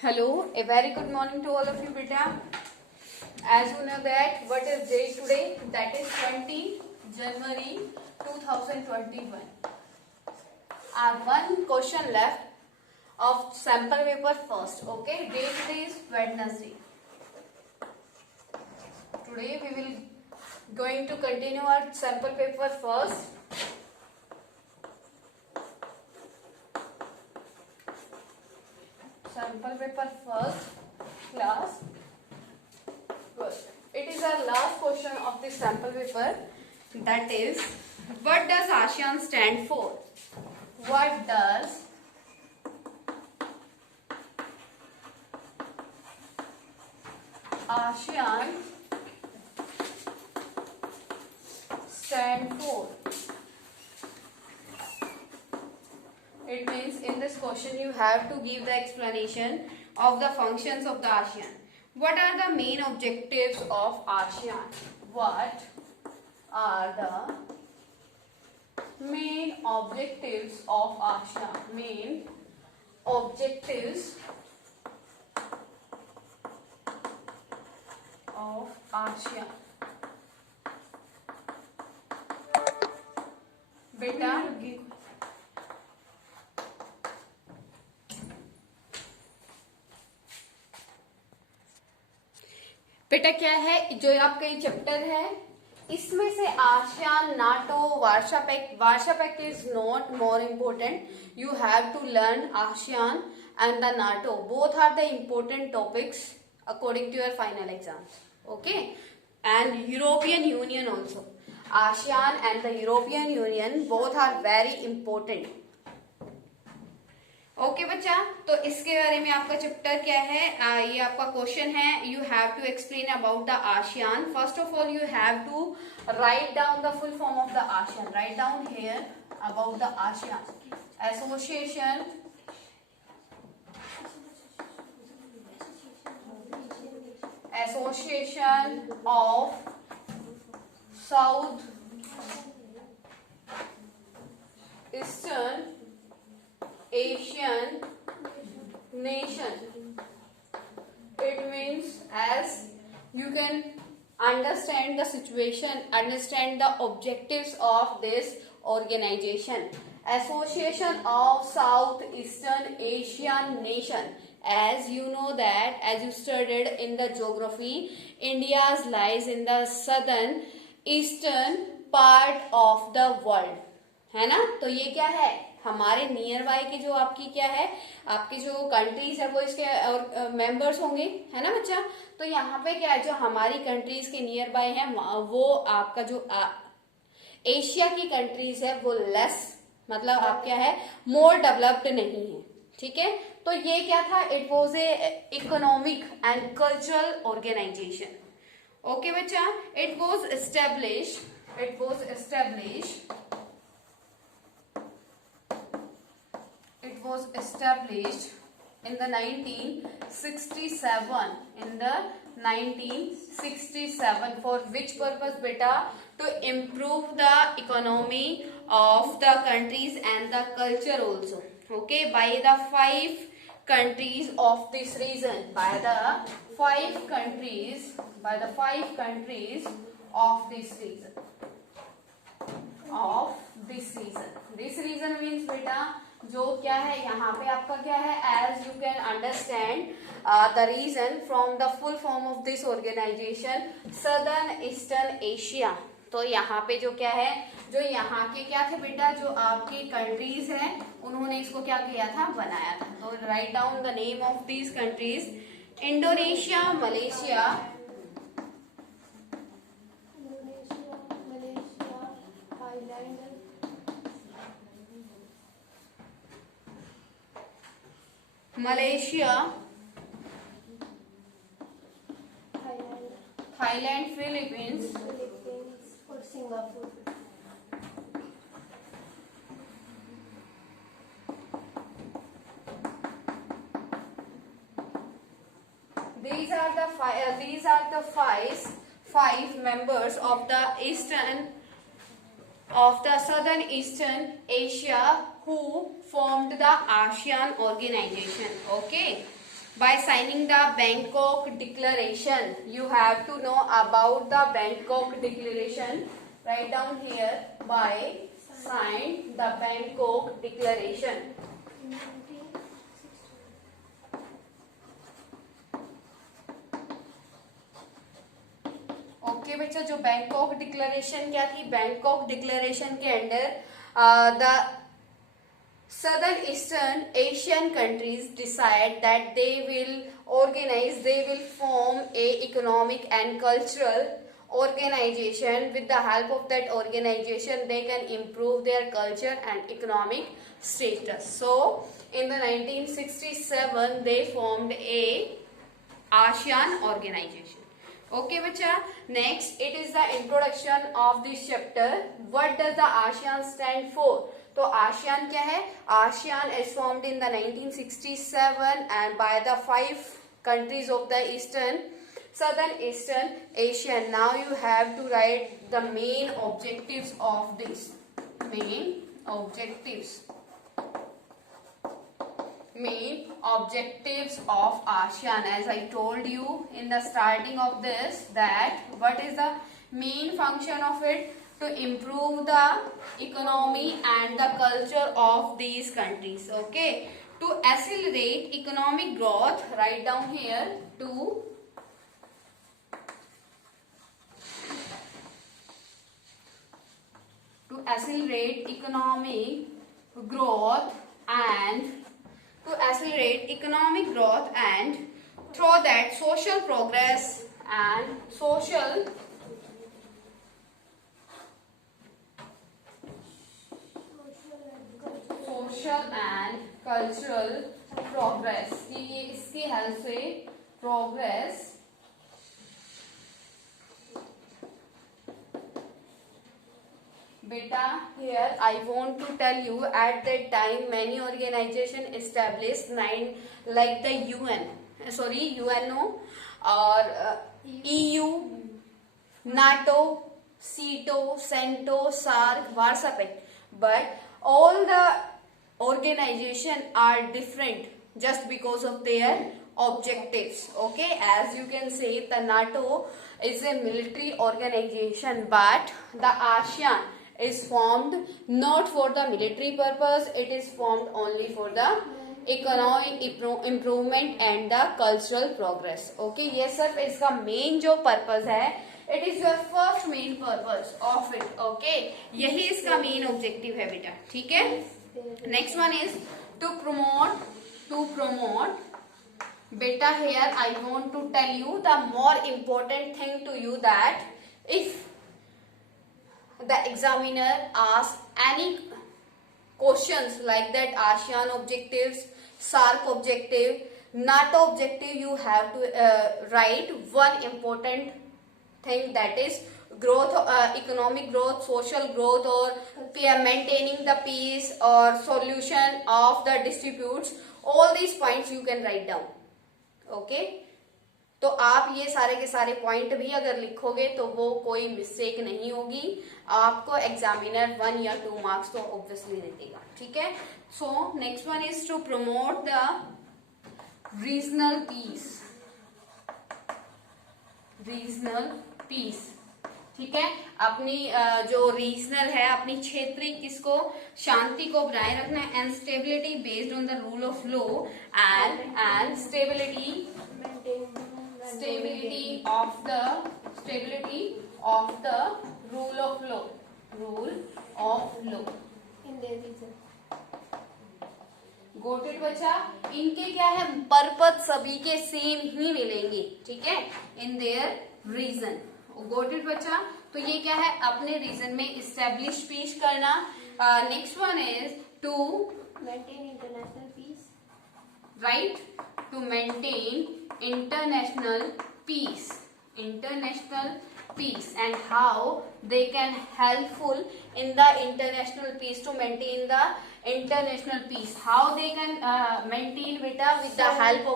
Hello, a very good morning to all of you, beta. As you know that what is day today? That is 20 January 2021. One question left of sample paper first. Okay, day today is Wednesday. Today we will going to continue our sample paper first. Sample paper first class. It is our last question of the sample paper. That is, what does ASEAN stand for? What does ASEAN stand for? It means in this question you have to give the explanation of the functions of the ASEAN. What are the main objectives of ASEAN? What are the main objectives of ASEAN? Main objectives of ASEAN. बेटा बेटा क्या है जो आपका ये चैप्टर है, इसमें से ASEAN, NATO, Warsaw pact is not more important. You have to learn ASEAN and the NATO. Both are the important topics according to your final exams. Okay, and European Union also. ASEAN and the European Union both are very important. Okay बच्चा, तो इसके बारे में आपका चैप्टर क्या है, ये आपका क्वेश्चन है. You have to explain about the ASEAN. First of all you have to write down the full form of the ASEAN. Write down here about the ASEAN. Association of South Eastern Asian nation. It means, as you can understand the situation, understand the objectives of this organization. Association of Southeastern Asian nation. As you know that, as you studied in the geography, India lies in the southern eastern part of the world. है ना. तो ये क्या है, हमारे near by के जो आपकी क्या है, आपकी जो कंट्रीज है वो इसके और मेंबर्स होंगे, है ना बच्चा. तो यहाँ पे क्या है, जो हमारी कंट्रीज के नियर बाय है वो आपका जो एशिया की कंट्रीज है वो लेस, मतलब आप क्या है, मोर डेवलप्ड नहीं है. ठीक है, तो ये क्या था, it was a economic and cultural organisation. Okay बच्चा, it was establish in the 1967. For which purpose beta? To improve the economy of the countries and the culture also. Okay, by the 5 countries of this region. By the 5 countries of this region. This region means beta, जो क्या है यहाँ पे आपका क्या है, as you can understand the region from the full form of this organisation, southern eastern Asia. तो यहाँ पे जो क्या है, जो यहाँ के क्या थे बेटा, जो आपकी कंट्रीज हैं उन्होंने इसको क्या किया था, बनाया था. तो right down the name of these countries. Indonesia, Malaysia, Thailand, Philippines और Singapore. These are the five members of the southern eastern Asia who formed the ASEAN organization. Okay. by signing the Bangkok Declaration. You have to know about the Bangkok Declaration. Write down here, by signed the Bangkok Declaration. Okay बच्चा, जो Bangkok declaration क्या थी, Bangkok declaration के under the Southern Eastern Asian countries decide that they will form a economic and cultural organization. With the help of that organization, they can improve their culture and economic status. So, in the 1967, they formed a ASEAN organization. Okay, bacha. Next, it is the introduction of this chapter. What does the ASEAN stand for? तो आसियान क्या है? ASEAN is formed in the 1967 and by the 5 countries of the Southern Eastern Asia. Now you have to write the main objectives of this. Main objectives of ASEAN. As I told you in the starting of this, that what is the main function of it? To improve the economy and the culture of these countries. Okay, to accelerate economic growth, write down here, to accelerate economic growth and through that social progress and social and cultural progress. ये इसकी हेल्प से progress beta, here I want to tell you, at that time many organizations established like the UNO or EU, NATO, CETO, CENTO, SAARC, Warsaw Pact, but all the organizations are different just because of their objectives. Okay, as you can say, the NATO is a military organization, but the ASEAN is formed not for the military purpose, it is formed only for the economic improvement and the cultural progress. Okay, ये सिर्फ इसका main जो purpose है, it is your first main purpose of it. Okay, यही इसका main objective है बेटा, ठीक है. Next one is to promote. Beta, here I want to tell you the more important thing to you, that if the examiner asks any questions like that, ASEAN objectives, SAARC objective, NATO objective, you have to write one important thing, that is growth, economic growth, social growth, or maintaining the peace, or solution of the disputes. All these points you can write down. Okay, तो आप ये सारे के सारे पॉइंट भी अगर लिखोगे तो वो कोई मिस्टेक नहीं होगी, आपको एग्जामिनर 1 या 2 मार्क्स तो ऑब्वियसली दे देगा, ठीक है. So next one is to promote the regional peace. ठीक है, अपनी जो रीजनल है, अपनी क्षेत्रीय किसको, शांति को बनाए रखना है, and stability based on the rule of law and stability of the rule of law in their region. Goat it बच्चा. इनके क्या है, पर्पज सभी के सेम ही मिलेंगे, ठीक है, in their region. Got it बच्चा. तो ये क्या है, अपने रीजन में इस्टेब्लिश पीस करना. Next one is to Maintain international peace. राइट, to maintain international peace and how they can helpful in the international peace, to maintain the international peace. How they can maintain beta, with the help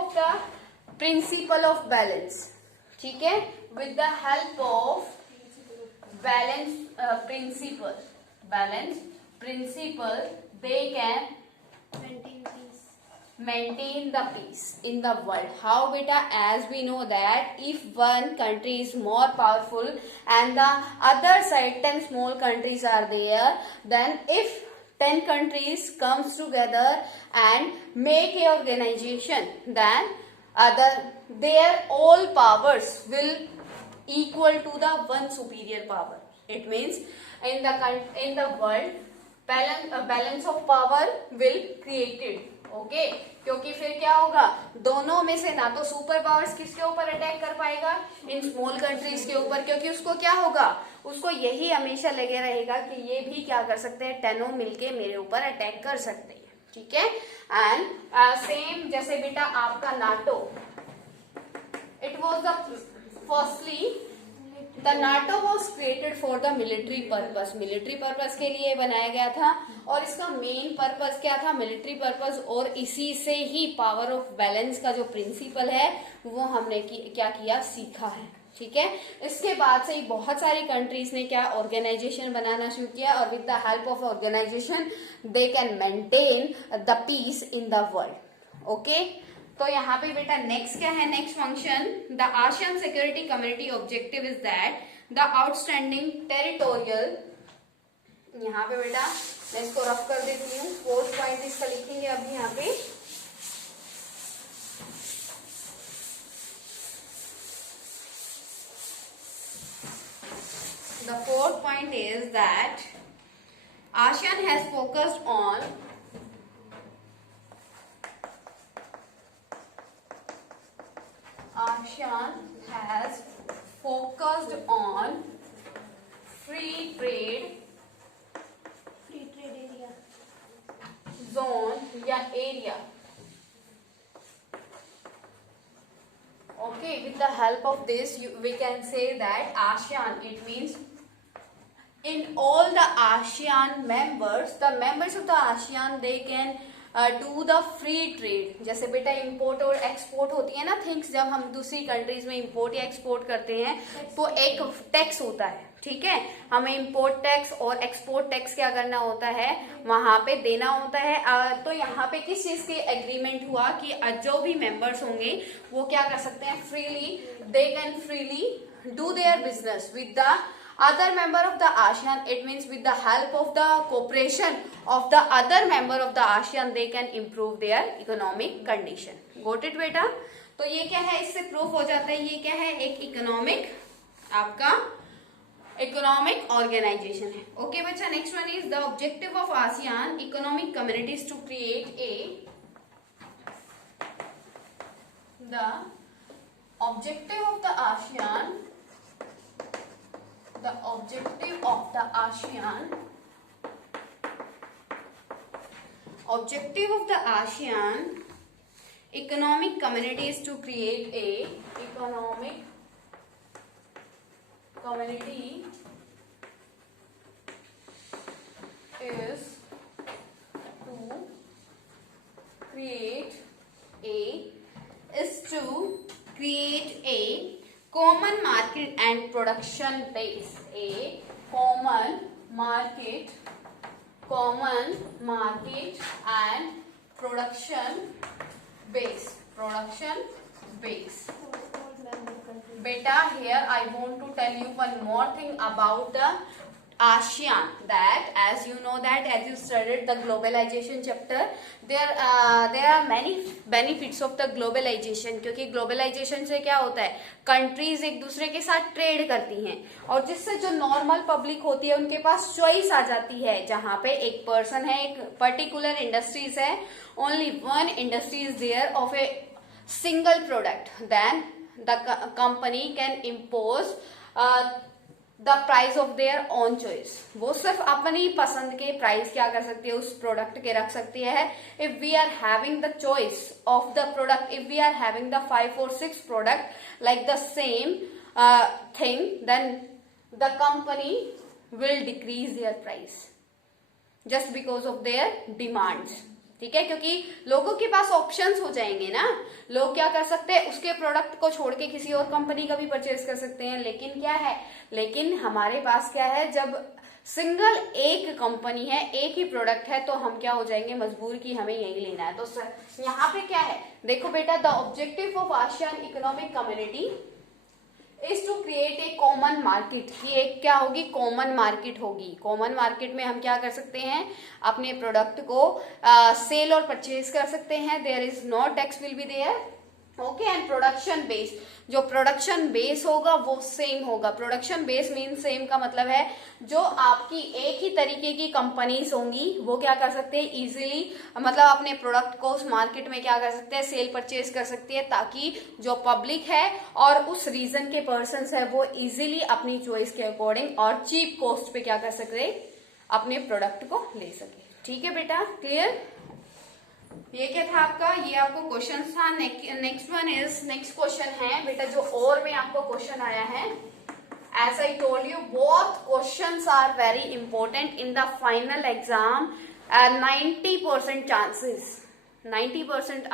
of the principle of balance. ठीक है, with the help of balance principle they can Maintain peace. maintain the peace in the world. How, beta? As we know that if one country is more powerful and the other side 10 small countries are there, then if 10 countries comes together and make a organization, then their all powers will equal to the one superior power. It means in the world balance of power will created. Okay क्योंकि फिर क्या होगा, दोनों में से ना तो super powers किसके ऊपर अटैक कर पाएगा, इन स्मॉल कंट्रीज के ऊपर, क्योंकि उसको क्या होगा, उसको यही हमेशा लगे रहेगा कि ये भी क्या कर सकते हैं, टेनों मिलके मेरे ऊपर अटैक कर सकते हैं. ठीक है. एंड सेम जैसे बेटा आपका NATO, it was the firstly the NATO was created for the military purpose. Military purpose के लिए बनाया गया था और इसका मेन पर्पस क्या था, मिलिट्री पर्पस. और इसी से ही पावर ऑफ बैलेंस का जो प्रिंसिपल है वो हमने क्या किया, सीखा है. ठीक है. इसके बाद से ही बहुत सारी कंट्रीज ने क्या ऑर्गेनाइजेशन बनाना शुरू किया और with the help of organisation they can maintain the peace in the world. Okay. तो यहाँ पे बेटा नेक्स्ट क्या है, next function, the ASEAN security community objective is that the outstanding territorial. यहाँ पे बेटा मैं इसको रफ कर देती हूँ, 4th पॉइंट इसका लिखेंगे अभी यहाँ पे. The 4th point is that ASEAN has focused on free trade area. zone या area. Okay, with the help of this we can say that ASEAN, it means in all the ASEAN members, the members of the ASEAN, they can do the free trade. जैसे बेटा इम्पोर्ट और एक्सपोर्ट होती है ना थिंग्स, जब हम दूसरी कंट्रीज में इम्पोर्ट या एक्सपोर्ट करते हैं तो एक टैक्स होता है. ठीक है. हमें इम्पोर्ट टैक्स और एक्सपोर्ट टैक्स क्या करना होता है, वहां पे देना होता है. तो यहाँ पे किस चीज के एग्रीमेंट हुआ कि जो भी मेंबर्स होंगे वो क्या कर सकते हैं, freely they can freely do their business with the other member of the ASEAN. It means with the help of the cooperation of the other member of the ASEAN they can improve their economic condition. Got it बेटा. तो ये क्या है, इससे प्रूफ हो जाता है ये क्या है, एक इकोनॉमिक आपका इकोनॉमिक ऑर्गेनाइजेशन है. ओके बच्चा. Next one is the objective of ASEAN economic communities to create the objective of the ASEAN. The objective of the ASEAN economic community is to create a economic community is to create a common market and production base. A common market and production base. Beta, here I want to tell you one more thing about the ASEAN, that as you know that as you studied the globalization chapter, there are many benefits of the globalization. क्योंकि globalization से क्या होता है, कंट्रीज एक दूसरे के साथ ट्रेड करती हैं और जिससे जो नॉर्मल पब्लिक होती है उनके पास चॉइस आ जाती है. जहाँ पे एक पर्सन है, एक पर्टिकुलर इंडस्ट्रीज है, only one industry is there of a single product, then the company can impose the price of their own choice. वो सिर्फ अपनी पसंद के प्राइस क्या कर सकती है, उस प्रोडक्ट के रख सकती है. If we are having the choice of the product, if we are having the 5 or 6 product like the same thing, then the company will decrease their price just because of their demands. ठीक है. क्योंकि लोगों के पास ऑप्शंस हो जाएंगे ना, लोग क्या कर सकते हैं, उसके प्रोडक्ट को छोड़ के किसी और कंपनी का भी परचेज कर सकते हैं. लेकिन क्या है, लेकिन हमारे पास क्या है, जब सिंगल एक कंपनी है, एक ही प्रोडक्ट है, तो हम क्या हो जाएंगे, मजबूर कि हमें यही लेना है। तो सर यहाँ पे क्या है, देखो बेटा, the objective of ASEAN economic community is to create a common market, कि एक क्या होगी, कॉमन मार्केट होगी। कॉमन मार्केट में हम क्या कर सकते हैं, अपने प्रोडक्ट को सेल और परचेज कर सकते हैं। There is no tax will be there, okay. And production base, जो प्रोडक्शन बेस होगा वो सेम होगा। प्रोडक्शन बेस मीन सेम का मतलब है जो आपकी एक ही तरीके की कंपनीज होंगी वो क्या कर सकते हैं, इजीली मतलब अपने प्रोडक्ट को उस मार्केट में क्या कर सकते हैं, सेल परचेज कर सकती है, ताकि जो पब्लिक है और उस रीजन के पर्सन्स है वो इजीली अपनी चॉइस के अकॉर्डिंग और चीप कॉस्ट पे क्या कर सकते, अपने प्रोडक्ट को ले सके। ठीक है बेटा, क्लियर। ये क्या था आपका, ये आपको क्वेश्चन था। Next one is, next question है बेटा जो और में आपको क्वेश्चन आया है, as I told you both questions are very important in the final exam. 90% chances, 90%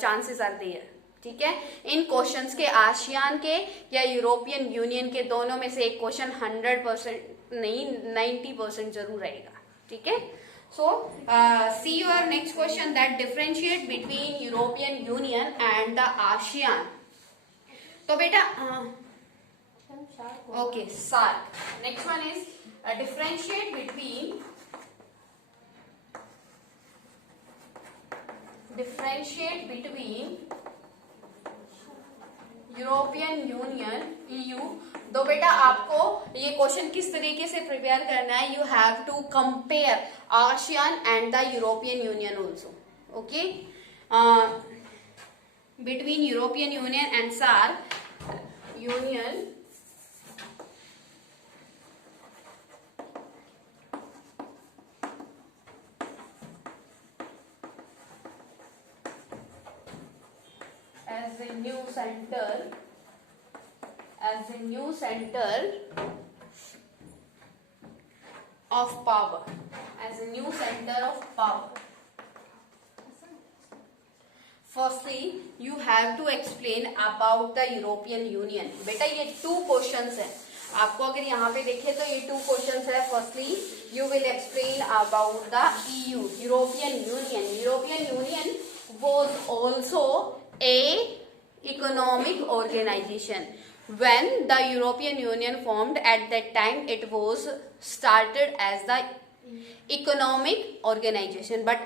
chances are there, ठीक है, इन क्वेश्चंस के। आसियान के या यूरोपियन यूनियन के, दोनों में से एक क्वेश्चन 100% नहीं 90% जरूर रहेगा, ठीक है। So, see your next question, that differentiate between European Union and the ASEAN. तो बेटा, okay, SAARC. Next one is differentiate between European union EU। तो बेटा आपको ये क्वेश्चन किस तरीके से प्रिपेयर करना है, you have to compare ASEAN and the European Union also, okay. Between European Union and SAARC union, as a new center of power, as a new center of power. Firstly, you have to explain about the European Union. बेटा ये 2 क्वेश्चंस हैं, आपको अगर यहाँ पे देखें तो ये 2 क्वेश्चंस है। Firstly you will explain about the EU, European Union. European Union was also a economic organization. When the European Union formed, at that time it was started as the economic organization, but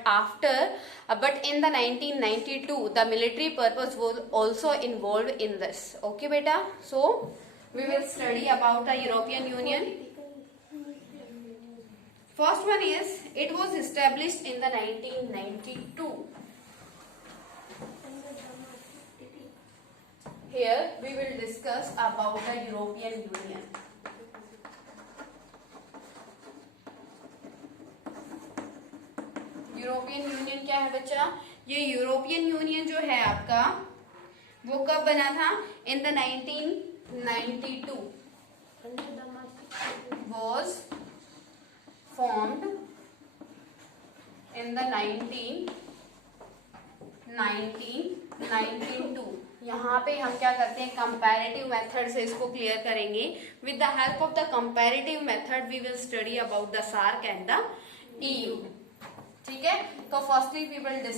in the 1992 the military purpose was also involved in this, okay beta. So we will study about the European Union. First one is, it was established in the 1992. Here we will discuss about the European Union. European union क्या है बच्चा, ये European union जो है आपका वो कब बना था, in the 1992 was formed in the 1992। यहाँ पे हम क्या करते हैं, कंपैरेटिव मेथड से इसको क्लियर करेंगे। With the help of the comparative method we will study about the SAARC and the EU, ठीक है। तो firstly we will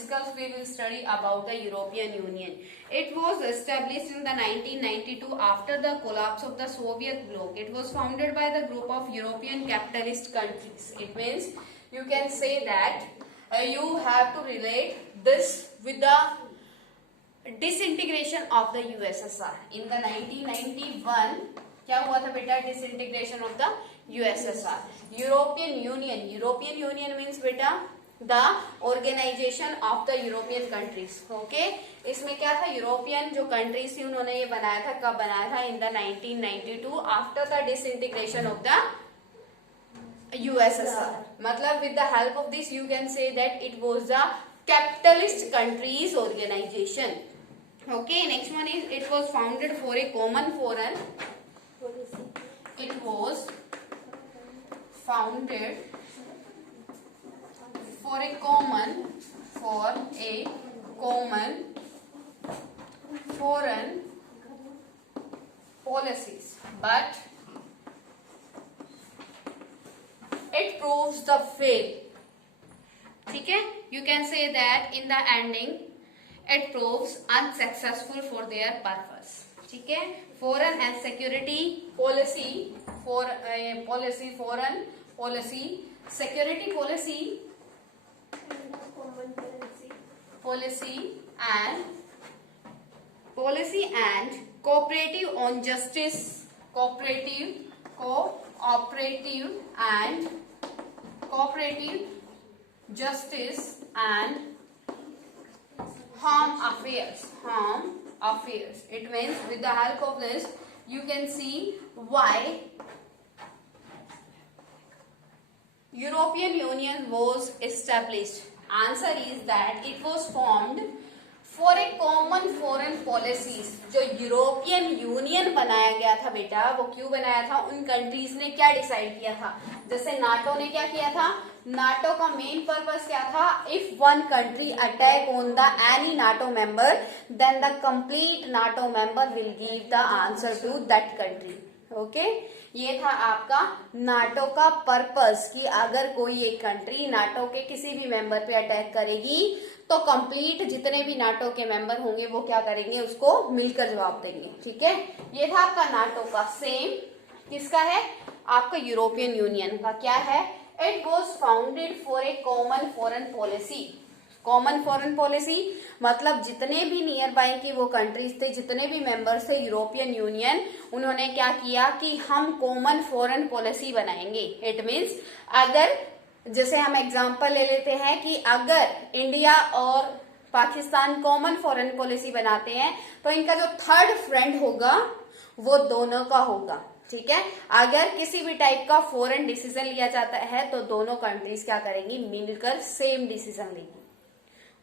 study about the European Union. It was established in the 1992 after the collapse of the Soviet bloc. It was founded by the group of European capitalist countries. It means you can say that you have to relate this with the disintegration of the USSR in the 1991। क्या हुआ था बेटा, disintegration of the USSR। European Union means बेटा the organisation of the European countries, okay. इसमें क्या था, यूरोपियन जो कंट्रीज थी उन्होंने ये बनाया था, कब बनाया था, in the 1992 after the disintegration of the USSR। मतलब with the help of this you can say that it was the capitalist countries organization, okay. Next one is, it was founded for a common foreign, it was founded for a common foreign policies, but it proves the fail. ठीक है, you can say that in the ending it proves unsuccessful for their purpose. ठीक है, foreign and security policy, foreign policy, security policy, common currency, policy and cooperative on justice, cooperative justice and home affairs. It means with the help of this you can see why European Union was established. Answer is that it was formed for a common foreign policies. जो European union बनाया गया था बेटा, वो क्यों बनाया था? उन कंट्रीज ने क्या डिसाइड किया था? जैसे नाटो ने क्या किया था? नाटो का मेन पर्पस क्या था? If one country attack on the any NATO member, then the complete NATO member will give the answer to that country. Okay, ये था आपका नाटो का पर्पस कि अगर कोई एक कंट्री नाटो के किसी भी मेंबर पे अटैक करेगी तो कंप्लीट जितने भी नाटो के मेंबर होंगे वो क्या करेंगे? उसको मिलकर जवाब देंगे. ठीक है, ये था आपका नाटो का. सेम किसका है? आपका यूरोपियन यूनियन का. क्या है? It was founded for a common foreign policy. Common foreign policy मतलब जितने भी नियर बाय की वो कंट्रीज थे, जितने भी मेंबर्स थे यूरोपियन यूनियन, उन्होंने क्या किया कि हम कॉमन फॉरेन पॉलिसी बनाएंगे. इट मीन्स अगर जैसे हम एग्जांपल ले लेते हैं कि अगर इंडिया और पाकिस्तान कॉमन फॉरेन पॉलिसी बनाते हैं तो इनका जो थर्ड फ्रेंड होगा वो दोनों का होगा. ठीक है, अगर किसी भी टाइप का फॉरेन डिसीजन लिया जाता है तो दोनों कंट्रीज क्या करेंगी? मिलकर सेम डिसीजन लेंगी.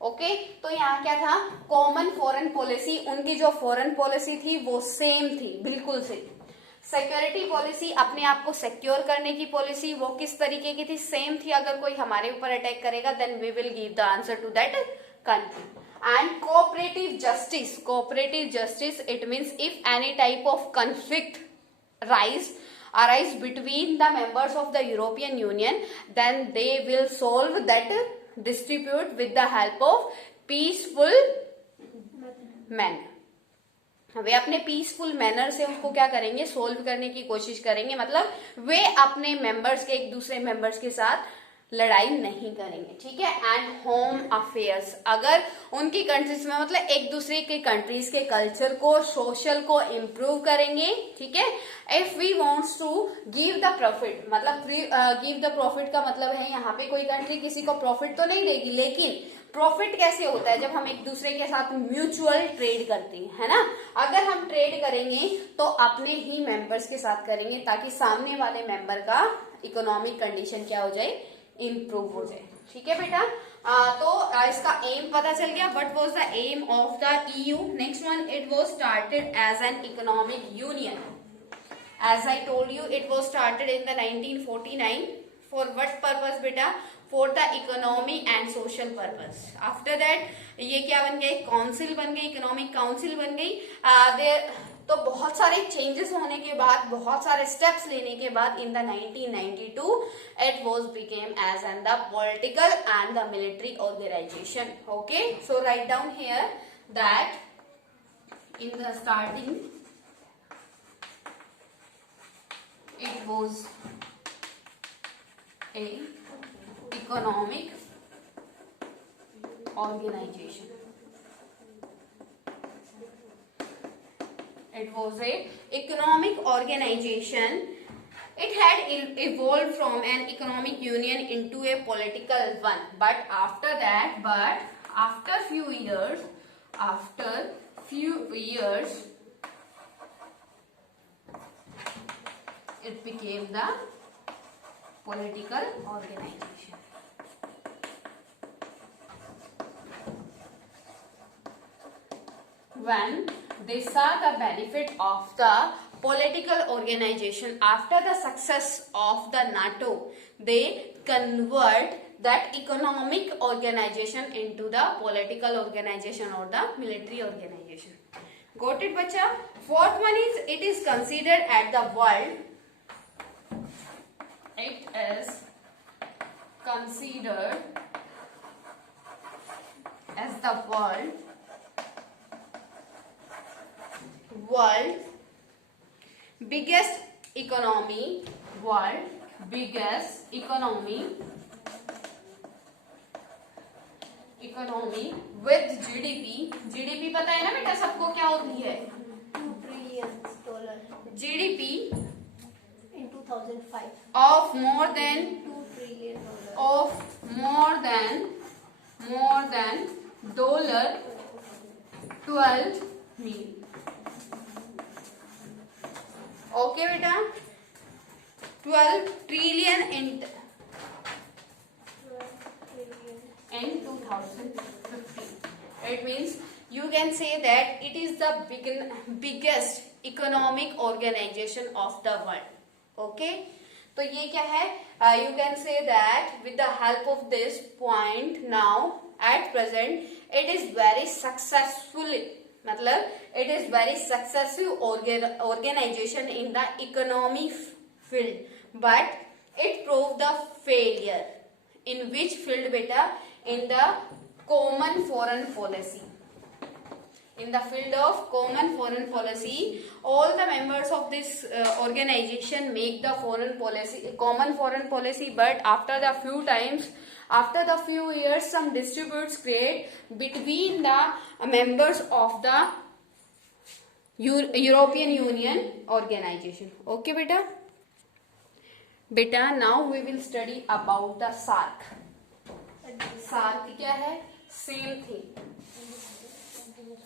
ओके, तो यहाँ क्या था? Common foreign policy. उनकी जो फॉरेन पॉलिसी थी वो सेम थी, बिल्कुल सेम. सिक्योरिटी पॉलिसी, अपने आप को सिक्योर करने की पॉलिसी, वो किस तरीके की थी? सेम थी. अगर कोई हमारे ऊपर अटैक करेगा then we will give the answer to that country. And cooperative justice, it means if any type of conflict arise between the members of the European Union, then they will solve that dispute with the help of peaceful manner. वे अपने peaceful manner से उनको क्या करेंगे? सोल्व करने की कोशिश करेंगे. मतलब वे अपने मेंबर्स के एक दूसरे मेंबर्स के साथ लड़ाई नहीं करेंगे. ठीक है. एंड होम अफेयर्स, अगर उनकी कंट्रीज में मतलब एक दूसरे के कंट्रीज के कल्चर को, सोशल को इम्प्रूव करेंगे. ठीक है. If we wants to give the profit, मतलब गिव द प्रॉफिट का मतलब है यहाँ पे कोई कंट्री किसी को प्रॉफिट तो नहीं देगी, लेकिन प्रॉफिट कैसे होता है? जब हम एक दूसरे के साथ म्यूचुअल ट्रेड करते हैं, है ना. अगर हम ट्रेड करेंगे तो अपने ही मेंबर्स के साथ करेंगे ताकि सामने वाले मेंबर का इकोनॉमिक कंडीशन क्या हो जाए? इम्प्रूव हो जाए. ठीक है बेटा. तो इसका एम पता चल गया. What was the aim of the EU? Next one, it was started as an economic union. As I told you, it was started in the 1949. For what purpose बेटा? For the economy and social purpose. After that ये क्या बन गया? काउंसिल बन गई, economic council बन गई. तो बहुत सारे चेंजेस होने के बाद, बहुत सारे स्टेप्स लेने के बाद इन the 1992 it was became as an the political and the military organization. Okay, so write down here that in the starting it was a economic organization. It was a economic organization. It had evolved from an economic union into a political one. But after few years, it became the political organization. When they saw the benefit of the political organization after the success of the NATO, they convert that economic organization into the political organization or the military organization. Got it, bacha? Fourth one is, it is considered at the world. It is considered as the world biggest economy, world biggest economy with GDP पता है ना बेटा सबको क्या होती है? $2 trillion GDP in 2005. of more than $2 trillion. $12 million. Okay बेटा 12 trillion in 2015. It means you can say that it is the biggest economic organization of the world. Okay, तो ये क्या है? You can say that with the help of this point now at present it is very successfully, मतलब it is very successful organization in the economy field, but it proved the failure. In which field beta? In the common foreign policy. In the field of common foreign policy, all the members of this organization make the common foreign policy, but after the few years, some disputes create between the members of the European Union organization. Okay, beta, now we will study about the SAARC. SAARC क्या है? Same thing.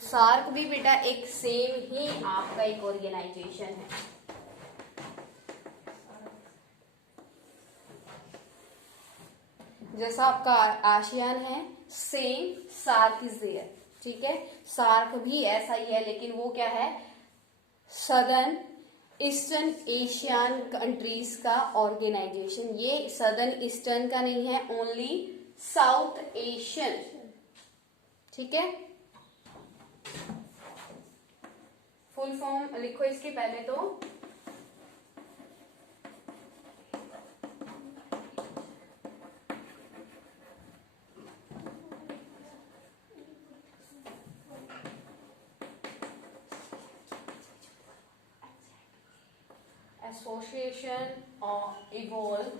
SAARC भी बेटा एक सेम ही आपका एक ऑर्गेनाइजेशन है. जैसा आपका आसियान है, सेम SAARC इज देयर. ठीक है, SAARC भी ऐसा ही है, लेकिन वो क्या है? सदर्न ईस्टर्न एशियन कंट्रीज का ऑर्गेनाइजेशन. ये सदर्न ईस्टर्न का नहीं है, ओनली साउथ एशियन. ठीक है, फुल फॉर्म लिखो इसके पहले तो. Association or evolve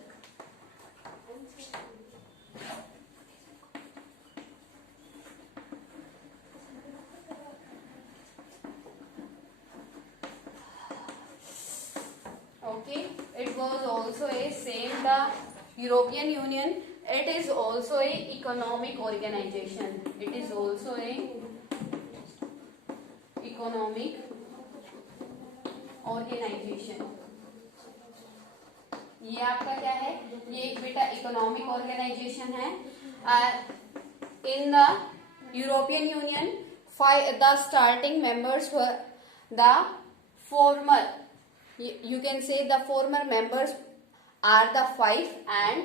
okay, it was also a same the European Union. It is also a economic organization. It is also a economic organization. ये आपका क्या है? ये एक बेटा इकोनॉमिक ऑर्गेनाइजेशन है. In the European union the starting members were the former, you can say the former members are the 5, and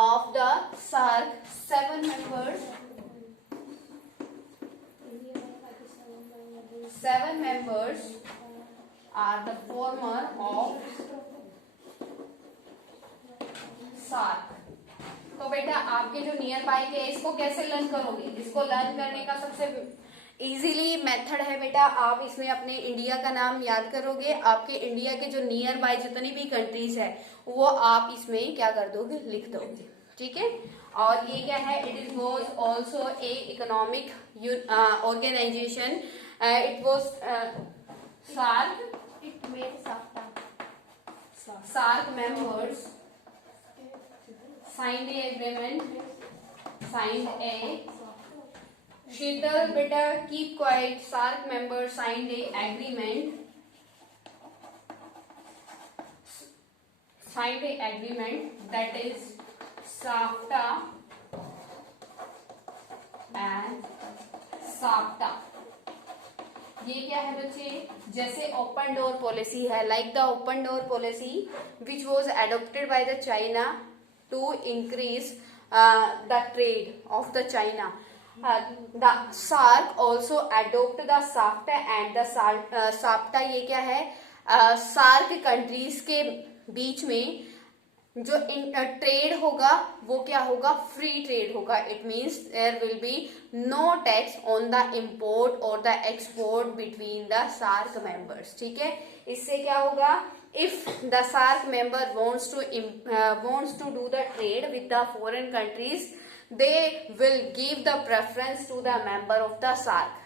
of the SAARC 7 members are the former of SAARC. तो बेटा आपके जो नियर बाय के इसको कैसे लर्न करोगे? इसको लर्न करने का सबसे इजीली मेथड है बेटा, आप इसमें अपने इंडिया का नाम याद करोगे. आपके इंडिया के जो नियर बाय जितनी भी कंट्रीज है वो आप इसमें क्या कर दोगे? लिख दोगे. ठीक है, और ये क्या है? It is was also a economic organization. It was SAARC. It made SAFTA. SAARC members signed a agreement. Sheetal, better keep quiet. SAARC members signed a agreement. That is SAFTA and SAFTA. ये क्या है बच्चे? जैसे open door policy है, like the open door policy which was adopted by the China to increase the trade of the China. The SAARC also adopt the SAFTA and the SAFTA. ये क्या है? SAARC countries के बीच में जो ट्रेड होगा वो क्या होगा, फ्री ट्रेड होगा. It means there will be no tax on the import और the export between the SAARC members. ठीक है, इससे क्या होगा, if the SAARC member wants to do the trade with the foreign countries, they will give the preference to the member of the SAARC.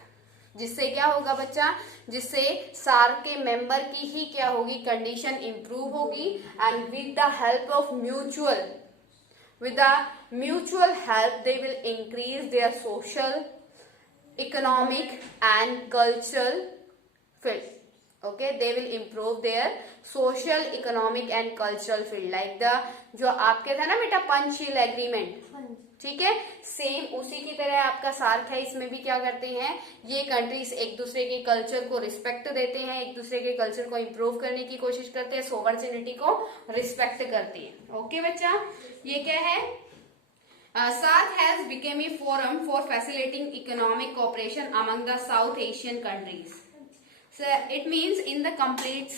जिससे क्या होगा बच्चा, जिससे सार्क के मेंबर की ही क्या होगी, कंडीशन इंप्रूव होगी. And with the help of mutual help they will increase their social, economic and cultural field. Okay, they will improve their social, economic and cultural field. Like the जो आपके था ना बेटा पंचशील एग्रीमेंट, ठीक है, सेम उसी की तरह आपका सार्क है. इसमें भी क्या करते हैं, ये कंट्रीज एक दूसरे के कल्चर को रिस्पेक्ट देते हैं, एक दूसरे के कल्चर को इम्प्रूव करने की कोशिश करते हैं, सोवर्निटी को रिस्पेक्ट करती है. ओके बच्चा, ये क्या है, SAARC has become a forum for facilitating economic cooperation among the South Asian countries. So it means in the complete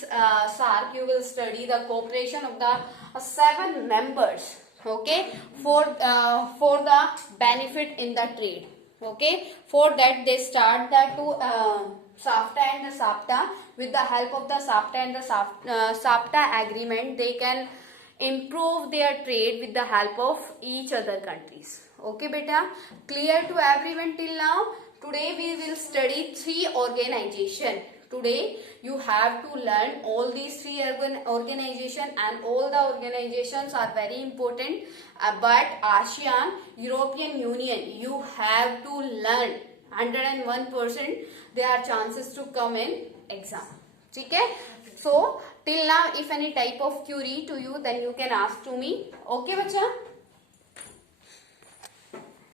SAARC you will study the cooperation of the 7 members, okay, for the benefit in the trade. Okay, for that they start the two SAFTA and the SAPTA. With the help of the SAFTA and the SAPTA agreement, they can improve their trade with the help of each other countries. Okay beta, clear to everyone till now? Today we will study 3 organization. Today you have to learn all these 3 organization, and all the organizations are very important, but ASEAN, European Union, you have to learn 101%. There are chances to come in exam. ठीक है, so till now if any type of query to you, then you can ask to me. Okay बच्चा.